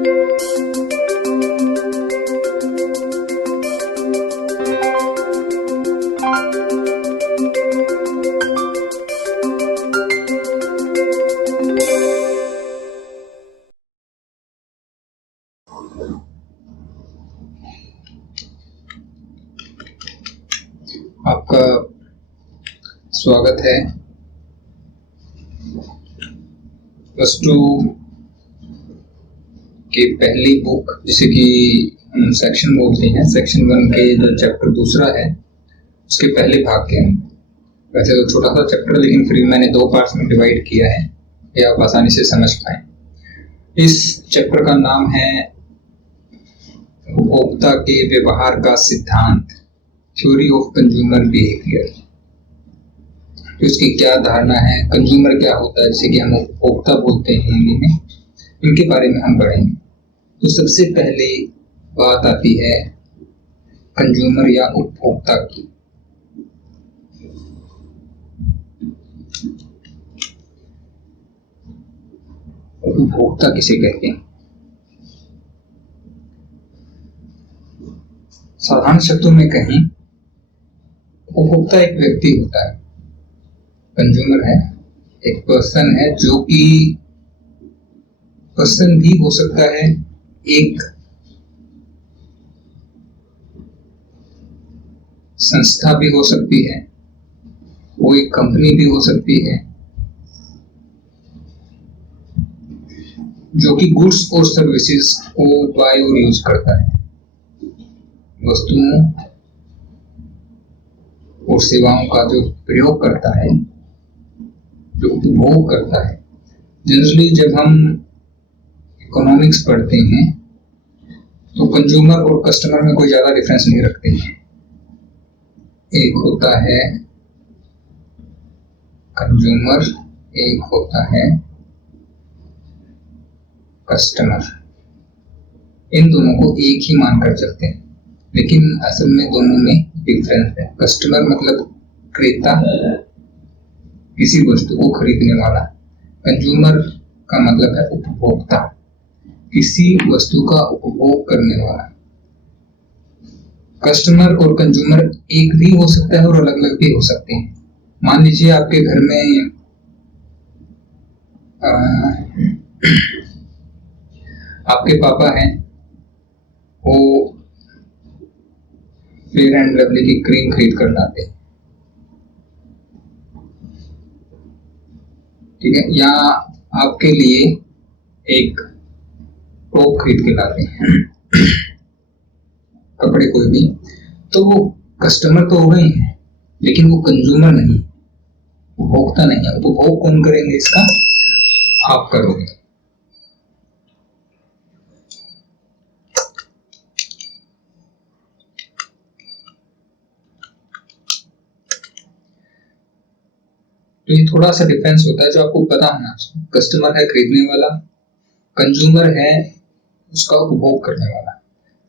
आपका स्वागत है प्लस टू की पहली बुक, जिसे कि हम सेक्शन बोलते हैं। सेक्शन 1 के जो चैप्टर दूसरा है उसके पहले भाग के हैं। वैसे तो छोटा सा चैप्टर, लेकिन फिर मैंने 2 पार्ट्स में डिवाइड किया है कि आप आसानी से समझ पाएं। इस चैप्टर का नाम है उपभोक्ता के व्यवहार का सिद्धांत, थ्योरी ऑफ कंज्यूमर बिहेवियर। तो इसकी क्या धारणा है, कंज्यूमर क्या होता है, जिसे कि हम उपभोक्ता बोलते हैं हिंदी में, इनके बारे में हम पढ़ेंगे। तो सबसे पहले बात आती है कंज्यूमर या उपभोक्ता की। उपभोक्ता किसे कहते हैं? साधारण शब्दों में कहें, उपभोक्ता एक व्यक्ति होता है, कंज्यूमर है, एक पर्सन है, जो कि पर्सन भी हो सकता है, एक संस्था भी हो सकती है, वो एक कंपनी भी हो सकती है, जो कि गुड्स और सर्विसेज को बाय और यूज करता है, वस्तुओं और सेवाओं का जो प्रयोग करता है, जो उपभोग करता है। जनरली जब हम इकोनॉमिक्स पढ़ते हैं तो कंज्यूमर और कस्टमर में कोई ज्यादा डिफरेंस नहीं रखते हैं। एक होता है कंज्यूमर, एक होता है कस्टमर। इन दोनों को एक ही मानकर चलते हैं, लेकिन असल में दोनों में डिफरेंस है। कस्टमर मतलब क्रेता, किसी वस्तु को खरीदने वाला। कंज्यूमर का मतलब है उपभोक्ता, किसी वस्तु का उपभोग करने वाला। कस्टमर और कंज्यूमर एक भी हो सकता है और अलग अलग भी हो सकते हैं। मान लीजिए आपके घर में आपके पापा हैं, वो फेयर एंड लवली की क्रीम खरीद कर लाते हैं, ठीक है, या आपके लिए एक टॉप खरीद के लाते हैं, कपड़े कोई भी, तो वो कस्टमर तो हो गए हैं, लेकिन वो कंज्यूमर नहीं, उपभोक्ता नहीं है। उपभोग कौन करेंगे इसका? आप करोगे। तो ये थोड़ा सा डिफरेंस होता है जो आपको पता होना चाहिए। कस्टमर है खरीदने वाला, कंज्यूमर है उसका उपभोग करने वाला।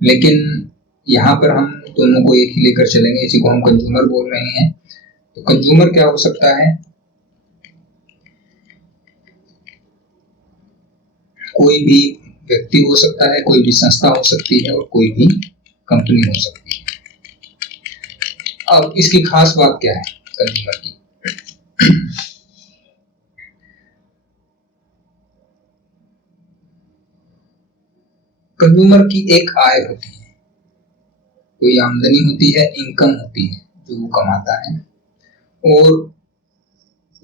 लेकिन यहाँ पर हम दोनों को एक ही लेकर चलेंगे, इसी को हम कंज्यूमर बोल रहे हैं। तो कंज्यूमर क्या हो सकता है? कोई भी व्यक्ति हो सकता है, कोई भी संस्था हो सकती है, और कोई भी कंपनी हो सकती है। अब इसकी खास बात क्या है कंज्यूमर की? कंज्यूमर की एक आय होती है, कोई आमदनी होती है, इनकम होती है जो वो कमाता है, और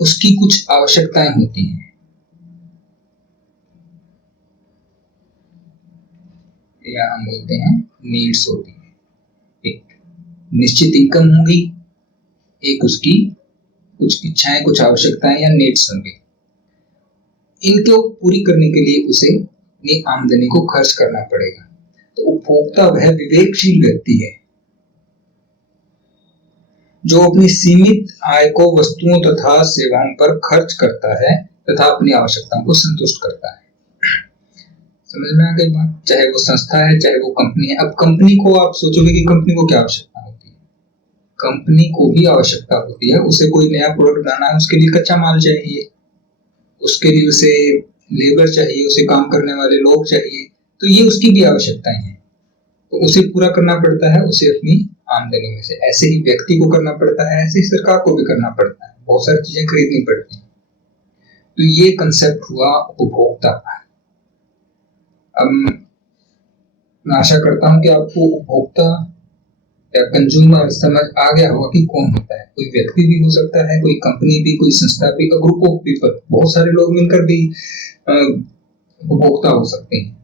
उसकी कुछ आवश्यकताएं होती हैं, या हम बोलते हैं नीड्स होती है। एक निश्चित इनकम होगी, एक उसकी कुछ इच्छाएं, कुछ आवश्यकताएं या नीड्स होंगे। इनको पूरी करने के लिए उसे अपनी आमदनी को खर्च करना पड़ेगा। तो उपभोक्ता वह विवेकशील व्यक्ति है जो अपनी सीमित आय को वस्तुओं तथा सेवाओं पर खर्च करता है तथा अपनी आवश्यकताओं को संतुष्ट करता है। समझ में आ गई बात? चाहे वो संस्था है, चाहे वो कंपनी है। अब कंपनी को आप सोचोगे कि कंपनी को क्या आवश्यकता होती है? कंपनी को भी आवश्यकता होती है, उसे कोई नया प्रोडक्ट बनाना है, उसके लिए कच्चा माल चाहिए, उसके लिए उसे लेबर चाहिए, उसे काम करने वाले लोग चाहिए, तो ये उसकी भी आवश्यकताएं हैं, तो उसे पूरा करना पड़ता है, उसे अपनी आमदनी में से। ऐसे ही व्यक्ति को करना पड़ता है, ऐसे ही सरकार को भी करना पड़ता है, बहुत सारी चीजें खरीदनी पड़ती हैं। तो ये कंसेप्ट हुआ उपभोक्ता का। अब मैं आशा करता हूं कि आपको उपभोक्ता या कंज्यूमर समझ आ गया होगा कि कौन होता है। कोई व्यक्ति भी हो सकता है, कोई कंपनी भी, कोई संस्था भी, ग्रुप ऑफ पीपल, बहुत सारे लोग मिलकर भी उपभोक्ता हो सकते हैं।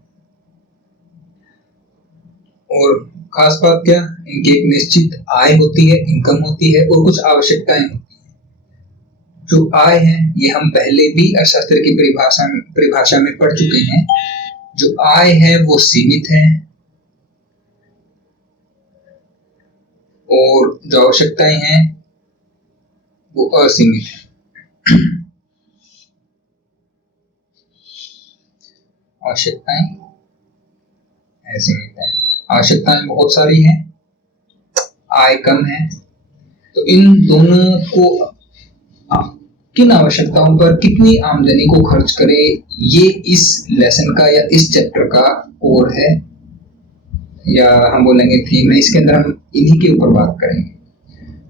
और खास बात क्या, इनकी एक निश्चित आय होती है, इनकम होती है, और कुछ आवश्यकताएं होती हैं। जो आय है ये हम पहले भी अर्थशास्त्र की परिभाषा में पढ़ चुके हैं। जो आय है वो सीमित है, और जो आवश्यकताएं हैं वो असीमित है। आवश्यकताएं असीमित है, आवश्यकताएं बहुत सारी हैं, आय कम है। तो इन दोनों को, किन आवश्यकताओं पर कितनी आमदनी को खर्च करे, ये इस लेसन का या इस चैप्टर का कोर है, या हम बोलेंगे थीम है। इसके अंदर हम इन्हीं के ऊपर बात करेंगे।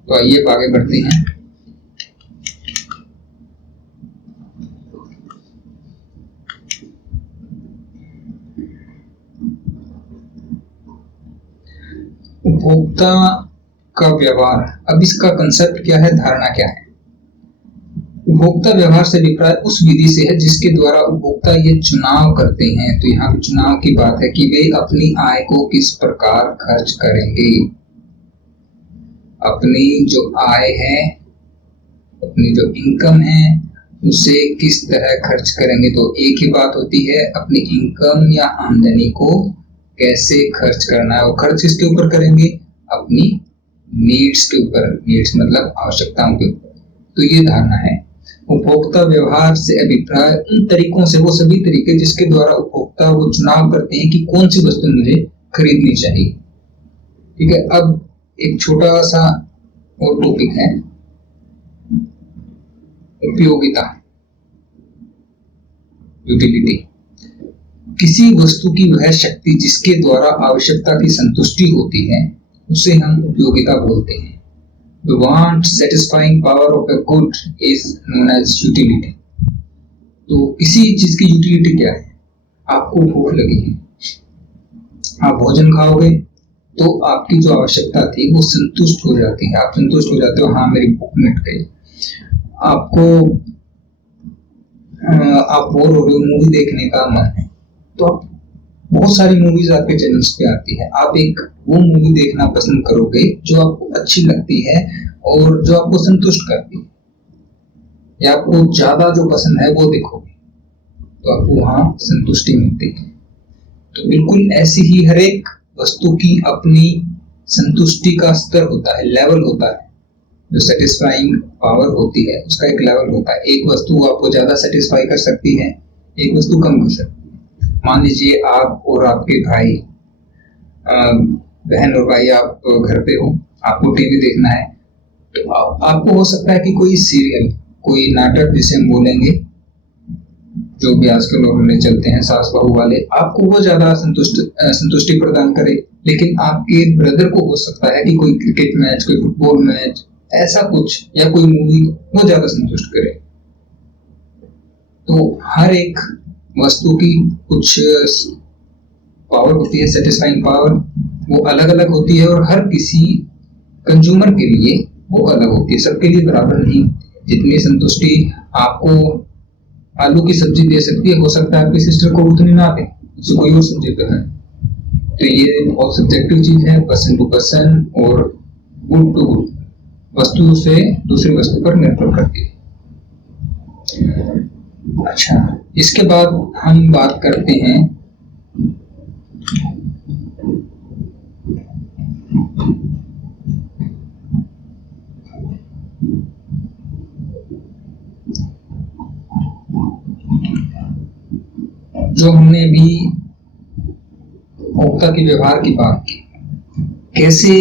तो आइए आगे बढ़ते हैं। उपभोक्ता का व्यवहार, अब इसका कंसेप्ट क्या है, धारणा क्या है। उपभोक्ता व्यवहार से अभिप्राय उस विधि से है जिसके द्वारा उपभोक्ता ये चुनाव करते हैं। तो यहाँ चुनाव की बात है कि वे अपनी आय को किस प्रकार खर्च करेंगे। अपनी जो आय है, अपनी जो इनकम है, उसे किस तरह खर्च करेंगे। तो एक ही बात होती है, अपनी इनकम या आमदनी को कैसे खर्च करना है। और खर्च किसके ऊपर करेंगे, अपनी नीड्स के ऊपर। नीड्स मतलब आवश्यकताओं के ऊपर। तो ये धारणा है। उपभोक्ता व्यवहार से अभिप्राय उन तरीकों से, वो सभी तरीके जिसके द्वारा उपभोक्ता वो चुनाव करते हैं कि कौन सी वस्तु मुझे खरीदनी चाहिए। ठीक है, अब एक छोटा सा और टॉपिक है, उपयोगिता, यूटिलिटी। किसी वस्तु की वह शक्ति जिसके द्वारा आवश्यकता की संतुष्टि होती है उसे हम उपयोगिता बोलते हैं। The want satisfying power of a good is known as utility. तो किसी चीज की यूटिलिटी क्या है। आपको भूख लगी है, आप भोजन खाओगे तो आपकी जो आवश्यकता थी वो संतुष्ट हो जाती है। आप संतुष्ट हो जाते हो, हाँ मेरी भूख मिट गई। आपको आप बोर हो रहे हो, मूवी देखने का मन है, तो आप बहुत सारी मूवीज आपके चैनल्स पे आती है। आप एक वो मूवी देखना पसंद करोगे जो आपको अच्छी लगती है और जो आपको संतुष्ट करती है, या आपको ज्यादा जो पसंद है वो देखोगे तो आपको वहां संतुष्टि मिलती है। तो बिल्कुल ऐसी ही हर एक वस्तु की अपनी संतुष्टि का स्तर होता है, लेवल होता है। जो सेटिस्फाइंग पावर होती है उसका एक लेवल होता है। एक वस्तु आपको ज्यादा सेटिस्फाई कर सकती है, एक वस्तु कम कर सकती है। मान लीजिए आप और आपके भाई, बहन और भाई, आप घर पे हो, आपको टीवी देखना है, तो आपको हो सकता है कि कोई सीरियल, कोई नाटक जिसे हम बोलेंगे, जो भी आजकल और चलते हैं सास बहू वाले, आपको वो ज्यादा संतुष्टि प्रदान करे। लेकिन आपके ब्रदर को हो सकता है कि कोई क्रिकेट मैच, कोई फुटबॉल मैच, ऐसा कुछ, या कोई मूवी वो ज्यादा संतुष्ट करे। तो हर एक वस्तु की कुछ पावर होती है, सेटिस्फाइंग पावर, वो अलग अलग होती है, और हर किसी कंज्यूमर के लिए वो अलग होती है, सबके लिए बराबर नहीं। जितनी संतुष्टि आपको आलू की सब्जी दे सकती है, हो सकता है आपकी सिस्टर को उतनी ना दे, उसे कोई और सब्जी पसंद। तो ये बहुत सब्जेक्टिव चीज है, पर्सन टू पर्सन और गुड टू गुड, वस्तु से दूसरी वस्तु पर निर्भर करती है। अच्छा, इसके बाद हम बात करते हैं जो हमने भी उपभोक्ता के व्यवहार की बात की, कैसे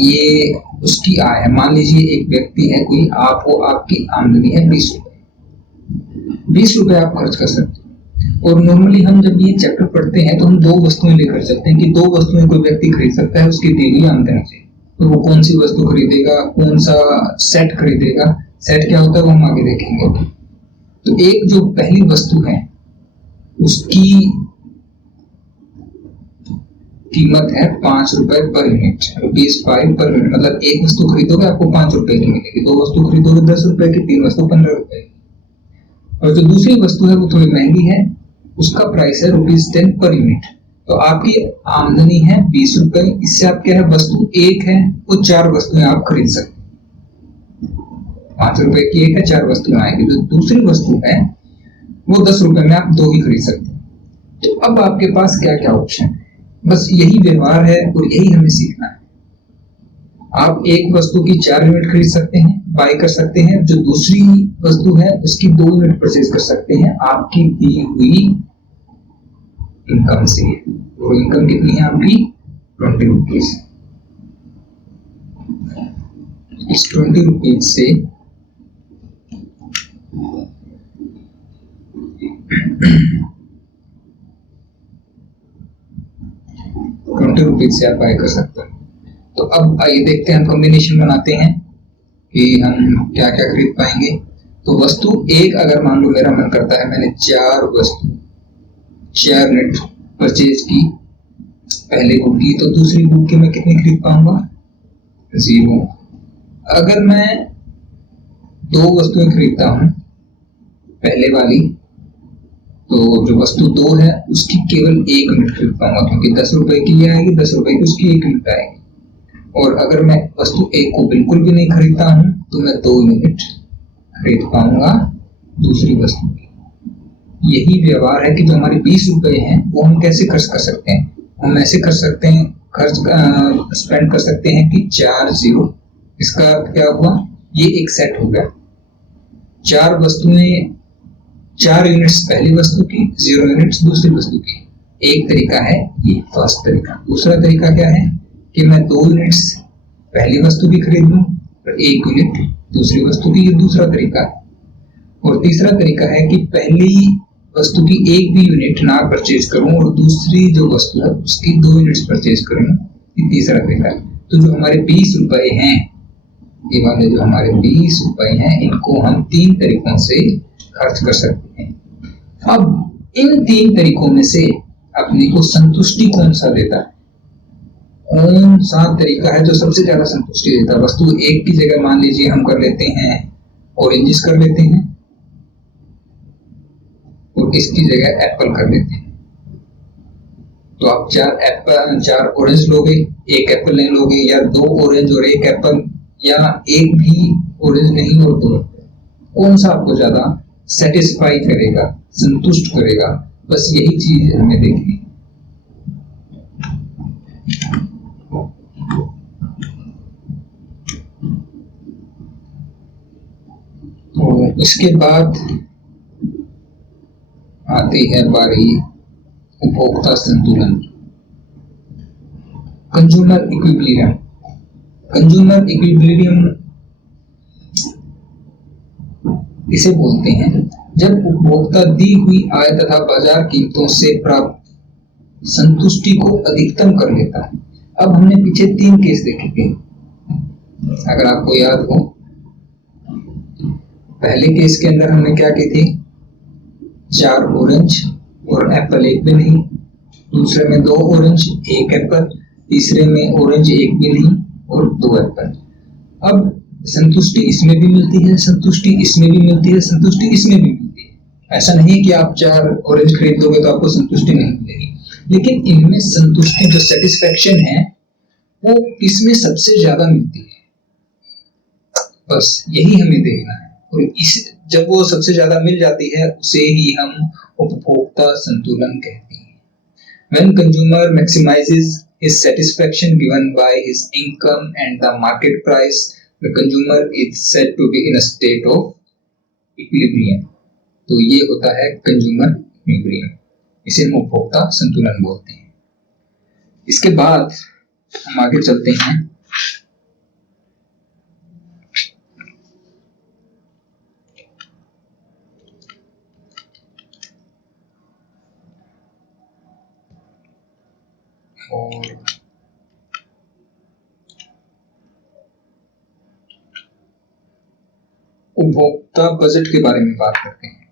ये उसकी आय है। मान लीजिए एक व्यक्ति है कोई, आपको आपकी आमदनी है 20 रुपए, 20 रुपए आप खर्च कर सकते हो, और नॉर्मली हम जब ये चैप्टर पढ़ते हैं तो हम दो वस्तुएं लेकर चलते हैं कि दो वस्तुएं कोई व्यक्ति खरीद सकता है उसकी दी हुई आमदनी से। तो वो कौन सी वस्तु खरीदेगा, कौन सा सेट खरीदेगा, सेट क्या होता है वो हम आगे देखेंगे। तो एक जो पहली वस्तु है उसकी कीमत है 5 रुपए पर यूनिट, ₹5 पर यूनिट। मतलब एक वस्तु खरीदोगे आपको 5 रुपए की मिलेगी, दो वस्तु खरीदोगे 10 रुपए की, तीन वस्तु 15 रुपए की। और जो दूसरी वस्तु है वो थोड़ी महंगी है, उसका प्राइस है ₹10 पर यूनिट। तो आपकी आमदनी है 20 रुपए, इससे आप क्या है, वस्तु एक है वो चार वस्तुएं आप खरीद सकते हैं। 5 रुपए की एक है, चार वस्तुएं आएगी। जो दूसरी वस्तु है वो 10 रुपए में आप दो ही खरीद सकते हैं। तो अब आपके पास क्या क्या ऑप्शन है, बस यही व्यवहार है और यही हमें सीखना है। आप एक वस्तु की 4 यूनिट खरीद सकते हैं, बाय कर सकते हैं। जो दूसरी वस्तु है उसकी 2 यूनिट परचेज कर सकते हैं आपकी दी हुई इनकम से। वो इनकम कितनी है आपकी? 20 रुपीज। इस 20 रुपीज से 20 रुपीज से आप बाय कर सकते हैं। तो अब आइए देखते हैं, हम कॉम्बिनेशन बनाते हैं कि हम क्या क्या खरीद पाएंगे। तो वस्तु एक, अगर मान लो मेरा मन करता है मैंने 4 यूनिट परचेज की पहले गुड की, तो दूसरी गुड की मैं कितनी खरीद पाऊंगा? 0। अगर मैं 2 वस्तुएं खरीदता हूं पहले वाली, तो जो वस्तु 2 है उसकी केवल 1 यूनिट खरीद पाऊंगा, क्योंकि 10 रुपए की ये आएगी, 10 रुपए की उसकी 1 यूनिट आएगी। और अगर मैं वस्तु 1 को बिल्कुल भी नहीं खरीदता हूं तो मैं 2 यूनिट खरीद पाऊंगा दूसरी वस्तु की। यही व्यवहार है कि जो हमारे 20 रुपए हैं वो हम कैसे खर्च कर सकते हैं। हम ऐसे कर सकते हैं, स्पेंड कर सकते हैं कि 4 0। इसका क्या हुआ, ये एक सेट हो गया। 4 वस्तुएं, 4 यूनिट्स पहली वस्तु की, 0 यूनिट्स दूसरी वस्तु की। एक तरीका है ये, फर्स्ट तरीका। दूसरा तरीका क्या है कि मैं 2 यूनिट्स पहली वस्तु की खरीद लूं और 1 यूनिट दूसरी वस्तु की। ये दूसरा तरीका है। और तीसरा तरीका है कि पहली वस्तु की एक भी यूनिट ना परचेज करूं और दूसरी जो वस्तु है उसकी 2 यूनिट्स परचेज करूं। ये तीसरा तरीका है। तो जो हमारे 20 रुपए हैं, ये वाले जो हमारे 20 रुपए हैं, इनको हम 3 तरीकों से खर्च कर सकते हैं। अब इन 3 तरीकों में से अपने को संतुष्टि कौन सा देता है? कौन सा तरीका है जो सबसे ज्यादा संतुष्टि देता है? वस्तु एक की जगह मान लीजिए हम कर लेते हैं ऑरेंजेस कर लेते हैं और इसकी जगह एप्पल कर लेते हैं। तो आप 4 ऑरेंज लोगे, 1 एप्पल नहीं लोगे, या 2 ऑरेंज और 1 एप्पल, या एक भी ऑरेंज नहीं और 2 एप्पल। कौन सा आपको ज्यादा सेटिस्फाई करेगा, संतुष्ट करेगा? बस यही चीज हमें देखनी है। तो इसके बाद आती है बारी उपभोक्ता संतुलन, कंज्यूमर इक्विलिब्रियम। कंज्यूमर इक्विलिब्रियम इसे बोलते हैं जब उपभोक्ता दी हुई आय तथा बाजार कीमतों से प्राप्त संतुष्टि को अधिकतम कर लेता है। अब हमने पीछे 3 केस देखे थे, अगर आपको याद हो। पहले केस के अंदर हमने क्या की थी, 4 ऑरेंज और एप्पल एक भी नहीं। दूसरे में 2 ऑरेंज 1 एप्पल। तीसरे में ऑरेंज एक भी नहीं और 2 एप्पल। अब संतुष्टि इसमें भी मिलती है, संतुष्टि इसमें भी मिलती है, संतुष्टि इसमें भी मिलती है। ऐसा नहीं कि आप 4 ऑरेंज खरीद दोगे तो आपको संतुष्टि नहीं मिलेगी, लेकिन इनमें संतुष्टि जो सेटिस्फेक्शन है वो किसमें सबसे ज्यादा मिलती है, बस यही हमें देखना है। और इस जब वो सबसे ज्यादा मिल जाती है उसे ही हम उपभोक्ता संतुलन कहते हैं। When consumer maximizes his satisfaction given by his income and the market price, the consumer is said to be in a state of equilibrium. तो ये होता है कंज्यूमर इक्विलिब्रियम, इसे हम उपभोक्ता संतुलन बोलते हैं। इसके बाद हम आगे चलते हैं। और उपभोक्ता बजट के बारे में बात करते हैं।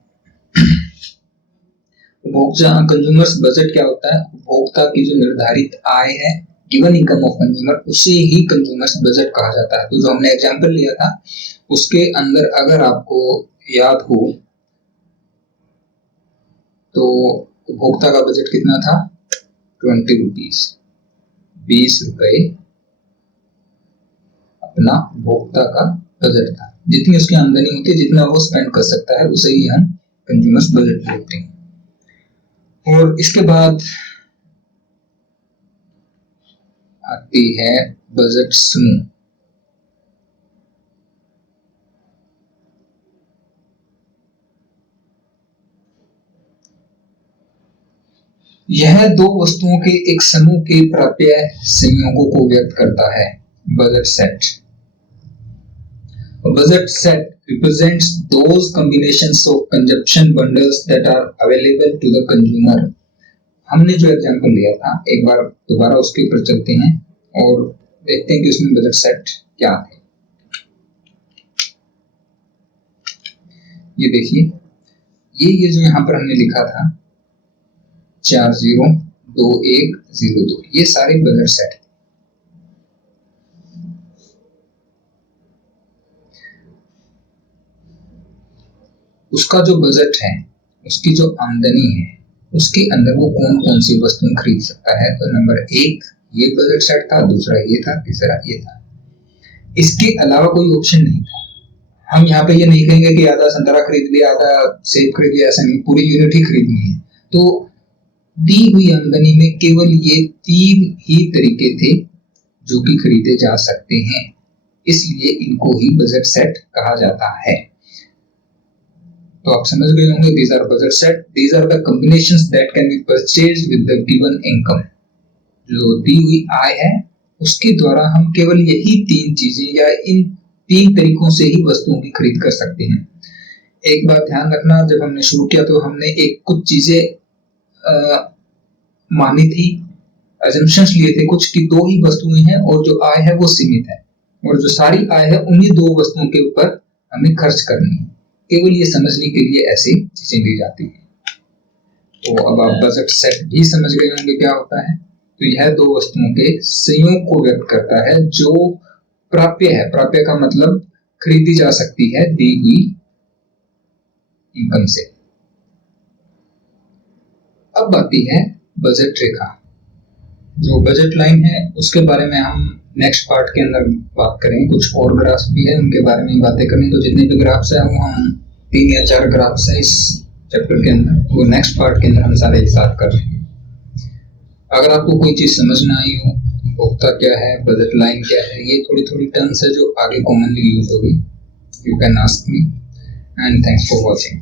उपभोक्ता कंज्यूमर्स बजट क्या होता है? उपभोक्ता की जो निर्धारित आय है, गिवन इनकम ऑफ कंज्यूमर, उसे ही कंज्यूमर्स बजट कहा जाता है। तो जो हमने एग्जांपल लिया था उसके अंदर अगर आपको याद हो तो उपभोक्ता का बजट कितना था? 20 रुपीज, 20 रुपए अपना उपभोक्ता का बजट था। जितनी उसकी आमदनी होती है, जितना वो स्पेंड कर सकता है, उसे ही हम कंज्यूमर्स बजट बोलते हैं। और इसके बाद आती है बजट समूह। यह दो वस्तुओं के एक समूह के प्राप्य संयोगों को व्यक्त करता है। Budget set. A budget set represents those combinations of consumption bundles that are available to the consumer. हमने जो एग्जांपल लिया था, एक बार दोबारा उसके ऊपर चलते हैं और देखते हैं कि उसमें बजट सेट क्या थे। ये देखिए, ये जो यहाँ पर हमने लिखा था 402102, ये सारे बजट सेट। उसका जो बजट है, उसकी जो आमदनी है, उसके अंदर वो कौन कौन सी वस्तुएं खरीद सकता है। तो नंबर 1 ये बजट सेट था, दूसरा ये था, तीसरा ये था। इसके अलावा कोई ऑप्शन नहीं था। हम यहाँ पे ये नहीं कहेंगे कि आधा संतरा खरीद लिया, आधा सेब खरीद लिया, ऐसा नहीं, पूरी यूनिट ही खरीदनी है। तो दी हुई आमदनी में केवल ये 3 ही तरीके थे जो कि खरीदे जा सकते हैं, इसलिए इनको ही बजट सेट कहा जाता है। तो आप समझ गए होंगे, these are budget set, these are the combinations that can be purchased with the given income। जो दी हुई आय है उसके द्वारा हम केवल यही 3 चीजें या इन 3 तरीकों से ही वस्तुओं की खरीद कर सकते हैं। एक बात ध्यान रखना, जब हमने शुरू किया तो हमने कुछ चीजें मानी थी, assumptions लिए थे कुछ कि 2 ही वस्तुएं हैं और जो आय है वो सीमित है, और जो सारी आय है उन्हीं 2 वस्तुओं के ऊपर हमें खर्च करनी है। केवल ये समझने के लिए ऐसी चीजें दी जाती हैं। तो अब आप बजट सेट भी समझ गए होंगे क्या होता है। तो यह 2 वस्तुओं के संयोग को व्यक्त करता है जो प्राप्य है। प्राप्य का मतलब खरीदी जा सकती है दी हुई इनकम से। अब आती है बजट रेखा। जो बजट लाइन है उसके बारे में हम नेक्स्ट पार्ट के अंदर बात करेंगे। कुछ और ग्राफ्स भी है, उनके बारे में बातें करेंगे। तो जितने भी ग्राफ्स हैं वो हम 3 या 4 ग्राफ्स हैं इस चैप्टर के अंदर, वो नेक्स्ट पार्ट के अंदर हम सारे एक साथ कर लेंगे। अगर आपको कोई चीज समझ ना आई हो, उपभोक्ता क्या है, बजट लाइन क्या है, ये थोड़ी थोड़ी टर्म्स है जो आगे कॉमनली यूज होगी, you can ask me. And thanks for watching.